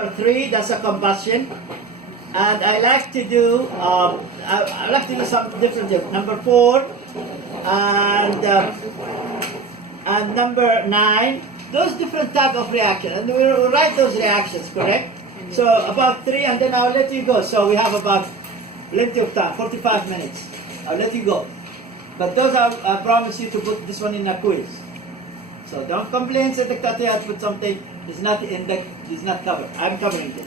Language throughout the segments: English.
number 3, that's a combustion. And I like to do some different things. Number 4 and number 9, those different type of reaction, and we will write those reactions, correct? So about 3, and then I'll let you go. So we have about plenty of time, 45 minutes. I'll let you go. But those I promise you to put this one in a quiz. So don't complain that the Dr. has put something is not covered. I'm covering it.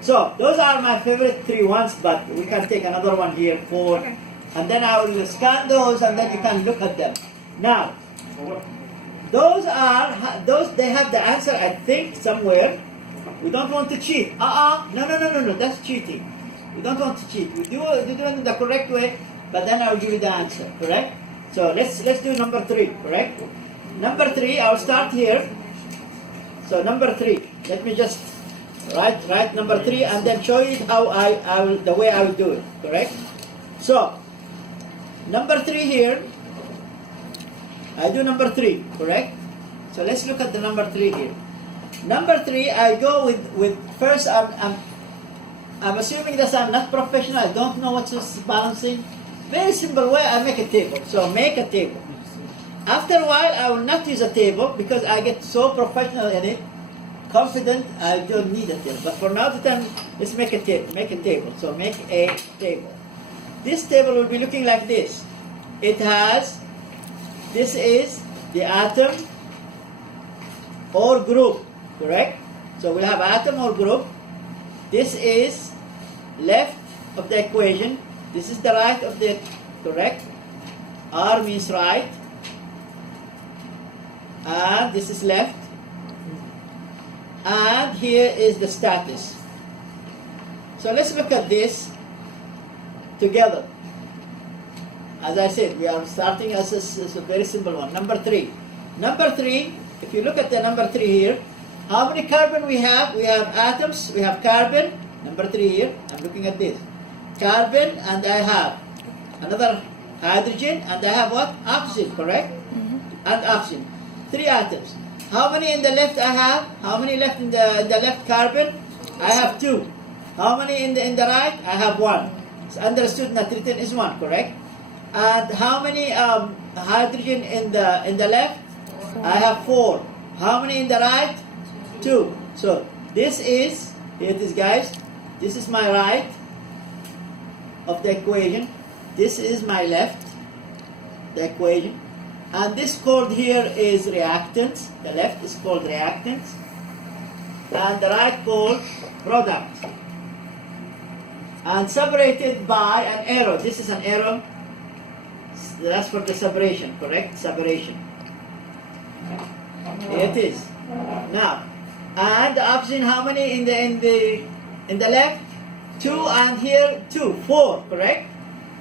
So those are my favorite 3 ones, but we can take another one here, 4, okay. And then I will scan those, and then you can look at them. Now, those they have the answer, I think, somewhere. We don't want to cheat. No, that's cheating. We don't want to cheat. We do it in the correct way, but then I will give you the answer, correct? So let's do number 3, correct? Number 3, I'll start here. So number 3, let me just write number 3 and then show you how the way I will do it, correct? So number 3 here, I do number 3, correct? So let's look at the number 3 here. Number 3, I go with first. I'm assuming that I'm not professional. I don't know what's this balancing. Very simple way. I make a table. So make a table. After a while, I will not use a table because I get so professional in it, confident. I don't need a table. But for now, let's make a table. Make a table. So make a table. This table will be looking like this. This is the atom or group, correct? So we'll have atom or group. This is left of the equation. This is the right of the, correct? R means right. And this is left. And here is the status. So let's look at this together. As I said, we are starting as a very simple one. Number 3. Number 3, if you look at the number 3 here, how many carbon we have? We have atoms, we have carbon. Number 3 here, I'm looking at this. Carbon, and I have another hydrogen, and I have what? Oxygen, correct? Mm-hmm. And oxygen. 3 atoms. How many in the left I have? How many left in the left carbon? I have 2. How many in the right? I have 1. It's understood, not written is 1, correct? And how many hydrogen in the left? 4. I have 4. How many in the right? 2. So this is, here it is, guys. This is my right of the equation. This is my left, the equation. And this called here is reactants. The left is called reactants. And the right called product. And separated by an arrow. This is an arrow. That's for the separation, correct? Separation. Here it is. Now, and the oxygen, how many in the left? 2, and here 2, 4, correct?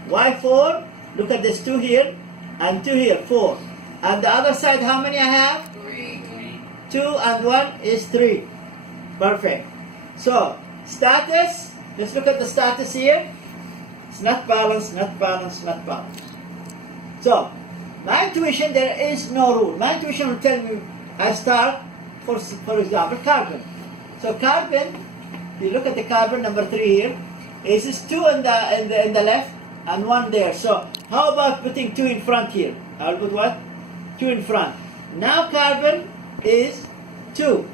Why 4? Look at this 2 here and 2 here, 4. And the other side, how many I have? 3. 2 and 1 is 3. Perfect. So status. Let's look at the status here. It's not balanced, not balanced, not balanced. So my intuition, there is no rule. My intuition will tell me I start, for example, carbon. So carbon, you look at the carbon number 3 here. Is this 2 in the left and 1 there. So how about putting 2 in front here? I'll put what? 2 in front. Now carbon is 2.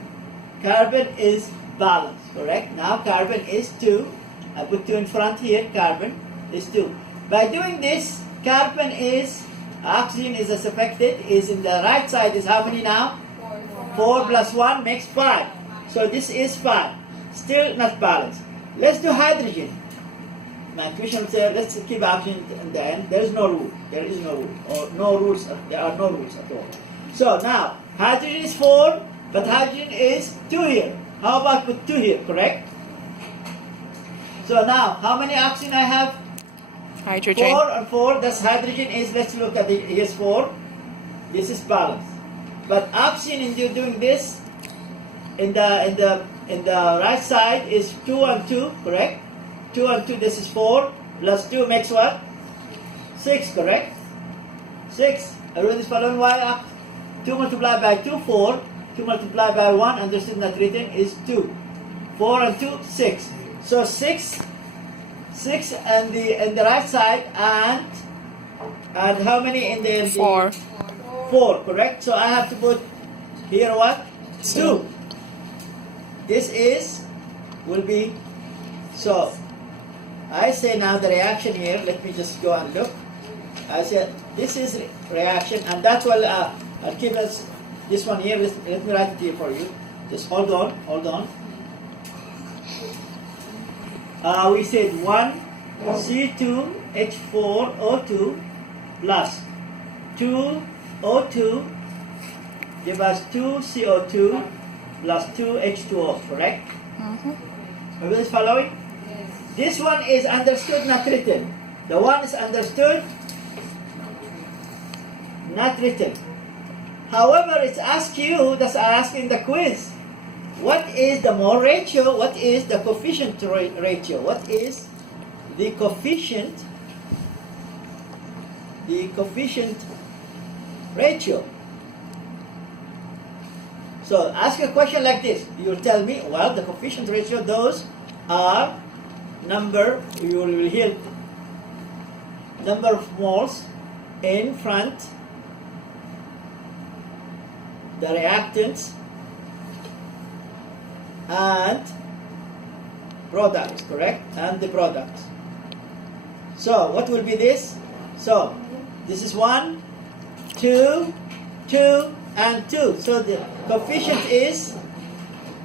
Carbon is balanced, correct? Now carbon is 2. I put 2 in front here. Carbon is 2. By doing this, carbon is, oxygen is as affected, is in the right side is how many now? 4 plus 1 makes 5. So this is 5. Still not balanced. Let's do hydrogen. My intuition will say, let's keep oxygen in the end. There is no rule. There is no rule. Or no rules. There are no rules at all. So now, hydrogen is 4, but hydrogen is 2 here. How about put 2 here, correct? So now, how many oxygen I have? Hydrogen. 4 and 4, that's hydrogen is, let's look at it, here's 4. This is balanced. But oxygen, in doing this, in the right side is 2 and 2, correct? 2 and 2, this is 4, plus 2 makes what? 6, correct? 6. Everyone is following why? 2 multiplied by 2, 4. 2 multiplied by 1, understood not written, is 2. 4 and 2, 6. So 6 and the right side, and how many in the 4. 4, correct? So I have to put here what? 2. This will be, so I say now the reaction here, let me just go and look. I said this is reaction, and that's what I'll keep us this one here. Let me write it here for you. Just hold on. We said 1 C2H4O2 plus 2 O2 give us 2 CO2 plus 2 H2O, correct? Everybody's following? Yes. This one is understood, not written. The one is understood, not written. However, it's asked you, that's asking the quiz. What is the mole ratio? What is the coefficient ratio? What is the coefficient? The coefficient ratio. So ask a question like this. You'll tell me, well, the coefficient ratio, those are number, you will hear number of moles in front, the reactants, and products, correct? And the products. So what will be this? So this is 1, 2, 2, and 2. So the coefficient is,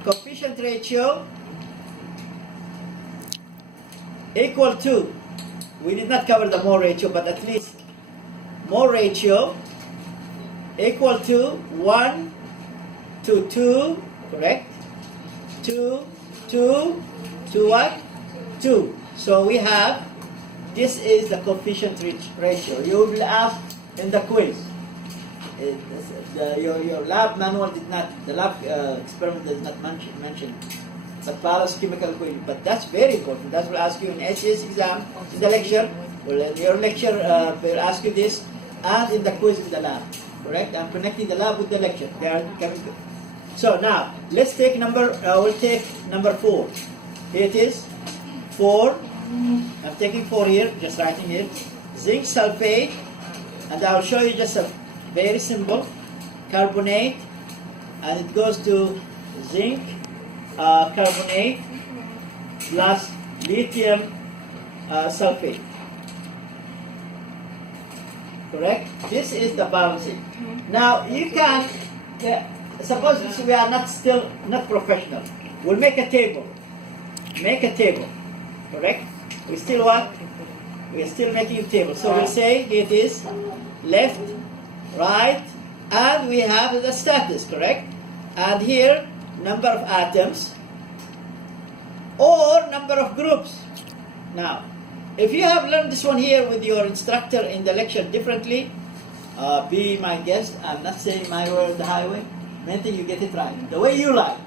coefficient ratio equal to, we did not cover the mole ratio, but at least mole ratio equal to 1 to 2, correct? 2 to what? 2. So we have, this is the coefficient ratio. You will be asked in the quiz. Your lab manual did not, the lab experiment does not mention, but Paolo's chemical equation. But that's very important. That will ask you in HS exam, in the lecture. Well, in your lecture, will ask you this, and in the quiz in the lab. Correct? I'm connecting the lab with the lecture. They are coming. So now let's take we'll take number 4. Here it is, 4. I'm taking 4 here, just writing here. Zinc sulfate, and I'll show you just a very simple carbonate, and it goes to zinc carbonate plus lithium sulfate. Correct? This is the balancing. Now you can, suppose we are not professional. We'll make a table. Make a table. Correct? We still what? We are still making a table. So we'll say it is left, right, and we have the status, correct? And here, number of atoms or number of groups. Now, if you have learned this one here with your instructor in the lecture differently, be my guest. I'm not saying my way or the highway. Main thing you get it right, the way you like.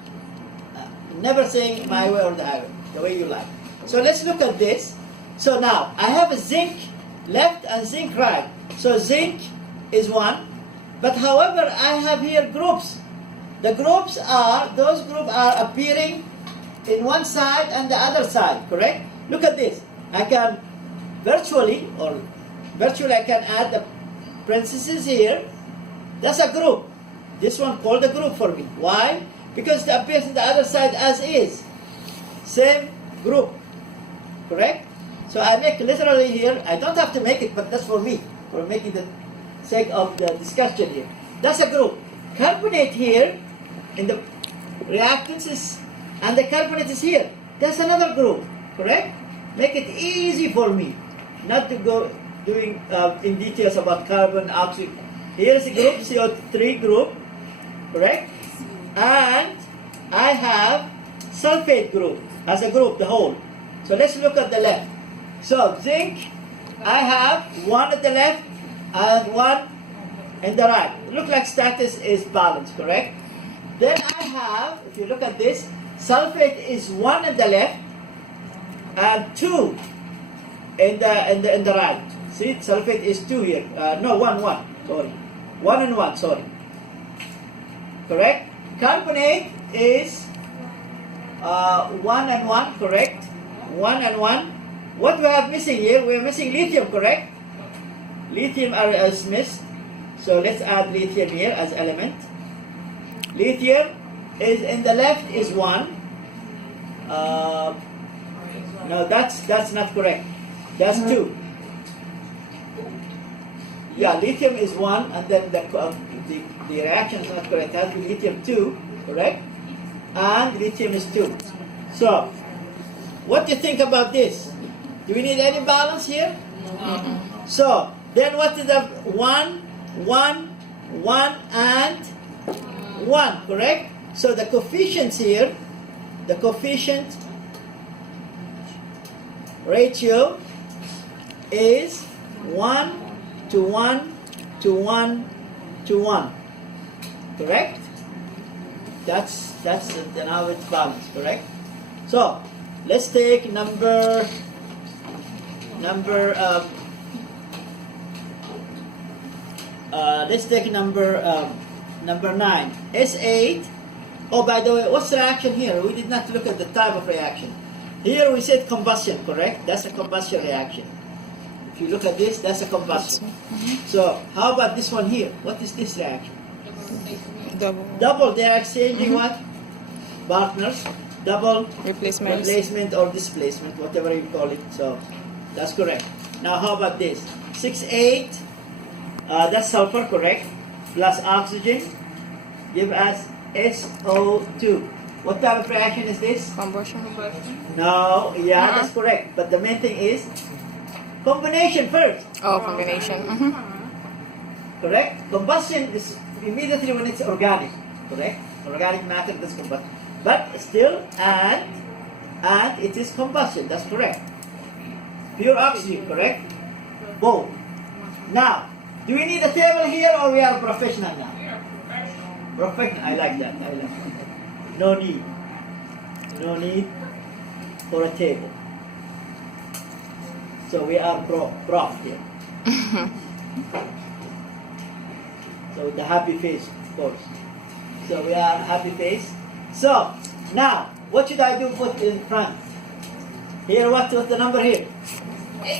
Never saying my way or the highway, the way you like. So let's look at this. So now, I have a zinc left and zinc right. So zinc is 1, but however, I have here groups. The groups are, those groups are appearing in one side and the other side, correct? Look at this. I can virtually I can add the parentheses here. That's a group. This one called a group for me. Why? Because it appears on the other side as is. Same group, correct? So I make literally here, I don't have to make it, but that's for me, for making the sake of the discussion here. That's a group. Carbonate here, in the reactants is, and the carbonate is here. That's another group, correct? Make it easy for me, not to go doing in details about carbon, oxygen. Here is a group, CO3 group, correct? And I have sulfate group as a group, the whole. So let's look at the left. So zinc, I have 1 at the left and 1 in the right. Look like status is balanced, correct? Then I have, if you look at this, sulfate is 1 at the left and 2 in the right. See, sulfate is 2 here. No, 1, sorry. 1 and 1, sorry. Correct? Carbonate is 1 and 1, correct? 1 and 1. What we have missing here? We are missing lithium, correct? Lithium is missed. So let's add lithium here as element. Lithium is in the left is 1. No, that's not correct. That's 2. Yeah, lithium is 1, and then the reaction is not correct. It has to be lithium 2, correct? And lithium is 2. So, what do you think about this? Do we need any balance here? So, then what is the 1, 1, 1, and 1, correct? So the coefficients here, the coefficient ratio is 1 to 1 to 1 to 1, correct? That's now it's balanced, correct? So let's take number let's take number 9, S8. Oh, by the way, what's the reaction here? We did not look at the type of reaction. Here we said combustion, correct? That's a combustion reaction. If you look at this, that's a combustion. So how about this one here? What is this reaction? Double. They are exchanging what? Partners. Double replacement or displacement, whatever you call it. So that's correct. Now how about this? 6,8. That's sulfur, correct? Plus oxygen give us SO2. What type of reaction is this? Combustion. No, yeah, that's correct. But the main thing is combination first. Oh, combination. Correct? Combustion is immediately when it's organic. Correct? Organic matter does combustion. But still, and it is combustion. That's correct. Pure oxygen, correct? Both. Now, do we need a table here or we are professional now? Professional. I like that. No need. No need for a table. So we are prof here. So the happy face, of course. So we are happy face. So now, what should I do? Put in front. Here, what's the number here?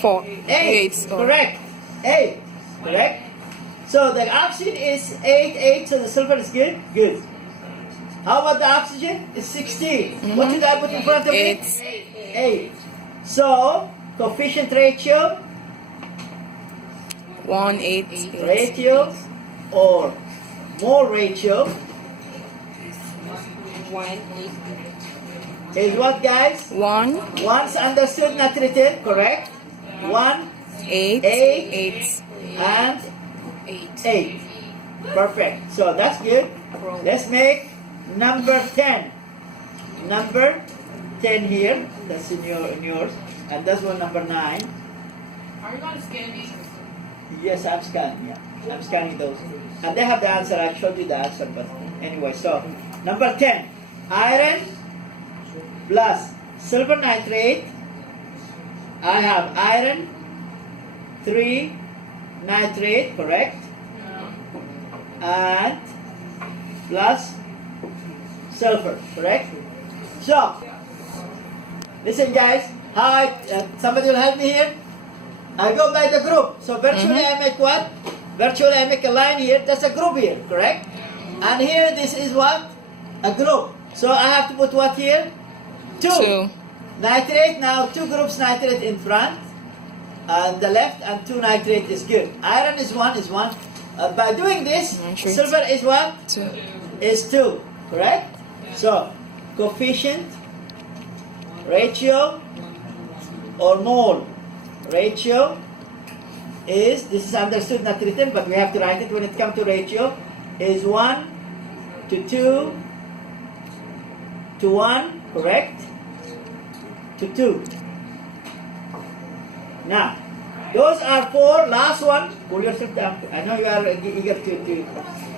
4. 8. Correct. 8. Correct. So the oxygen is 8. So the sulfur is good. Good. How about the oxygen? It's 16. What should I put in front of it? 8. So coefficient ratio. 1:8. Ratio or mole ratio is what, guys? 1. Once understood, not written, correct? 1, 8. 8, and 8. Perfect. So that's good. Let's make number 10. Number 10 here. That's in yours. And that's one number 9. Are you going to scan these? Yes, I'm scanning. Yeah, I'm scanning those. And they have the answer. I showed you the answer, but anyway. So number 10, iron plus silver nitrate. I have iron 3 nitrate, correct? And plus sulfur, correct? So listen, guys. Somebody will help me here. I go by the group. So virtually I make what? Virtually I make a line here. That's a group here, correct? And here this is what? A group. So I have to put what here? 2. Nitrate. Now 2 groups nitrate in front. And the left and 2 nitrate is good. Iron is 1. By doing this, silver is what? 2. Is 2. Correct? So coefficient ratio or mole ratio is, this is understood, not written, but we have to write it when it comes to ratio, is 1 to 2 to 1, correct? To 2. Now, those are 4. Last one, pull yourself down. I know you are eager to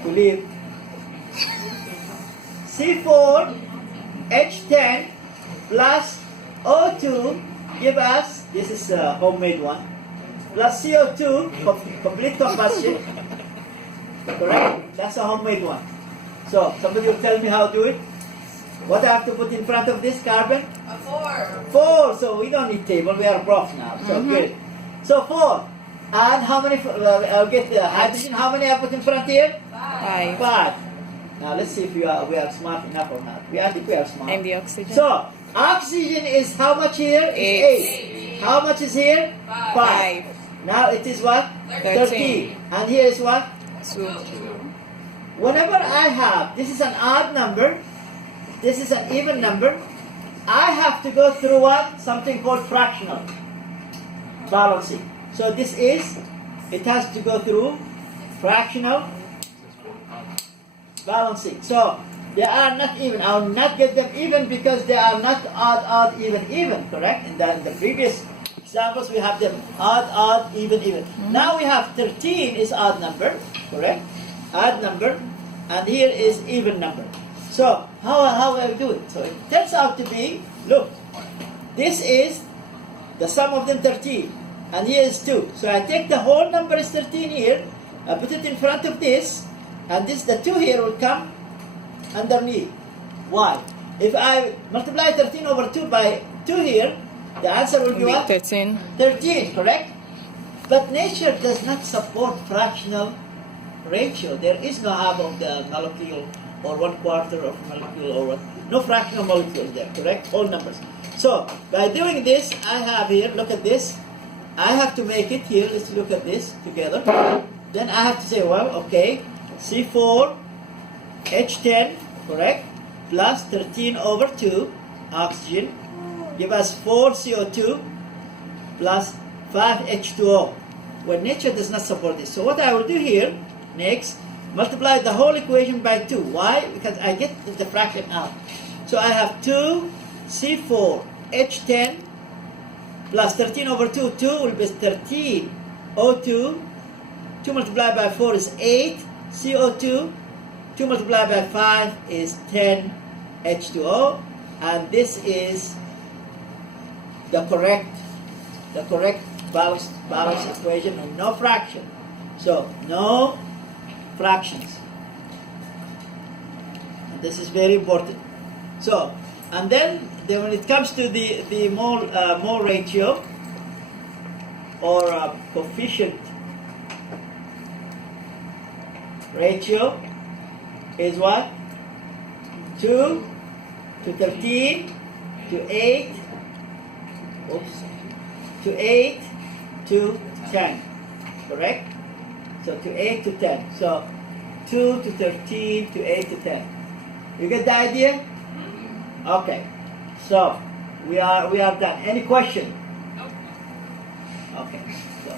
leave. C4H10 plus O2 give us, this is a homemade one, plus CO2, complete combustion. Correct? That's a homemade one. So somebody will tell me how to do it. What I have to put in front of this carbon? A 4. 4. So we don't need table. We are profs now. So good. So 4. And how many? I'll get the hydrogen. How many I put in front here? 5. 5. Now let's see if we are smart enough or not. I think we are smart. And the oxygen? So oxygen is how much here? Eight. 8. How much is here? 5. 5. Now it is what? 13. And here is what? 2. Whenever I have, this is an odd number, this is an even number, I have to go through what? Something called fractional balancing. So this is, it has to go through fractional balancing. So they are not even. I will not get them even because they are not odd, even, correct? In the previous examples we have them odd, even. Now we have 13 is odd number, correct? Odd number, and here is even number. So how will I do it? So it turns out to be, look, this is the sum of them 13, and here is 2. So I take the whole number is 13 here, I put it in front of this, and this the 2 here will come underneath. Why? If I multiply 13 over 2 by 2 here, the answer will be what? 13. 13, correct? But nature does not support fractional ratio. There is no half of the molecule or 1/4 of molecule or what. No fractional molecule there, correct? All numbers. So by doing this, I have here, look at this. I have to make it here. Let's look at this together. Then I have to say, well, okay, C4H10, correct? Plus 13 over 2 oxygen give us 4 CO2 plus 5 H2O. Well, nature does not support this. So what I will do here, next, multiply the whole equation by 2. Why? Because I get the fraction out. So I have 2 C4H10 plus 13 over 2. 2 will be 13 O2. 2 multiplied by 4 is 8 CO2. 2 multiplied by 5 is 10 H2O. And this is the correct balance equation and no fraction. So no fractions. And this is very important. So, and then when it comes to the mole ratio or coefficient ratio is what? 2 to 13 to 8. Oops. To 8 to 10, correct? So to 8 to 10. So 2 to 13 to 8 to 10. You get the idea? Okay. So we are done. Any question? Okay. So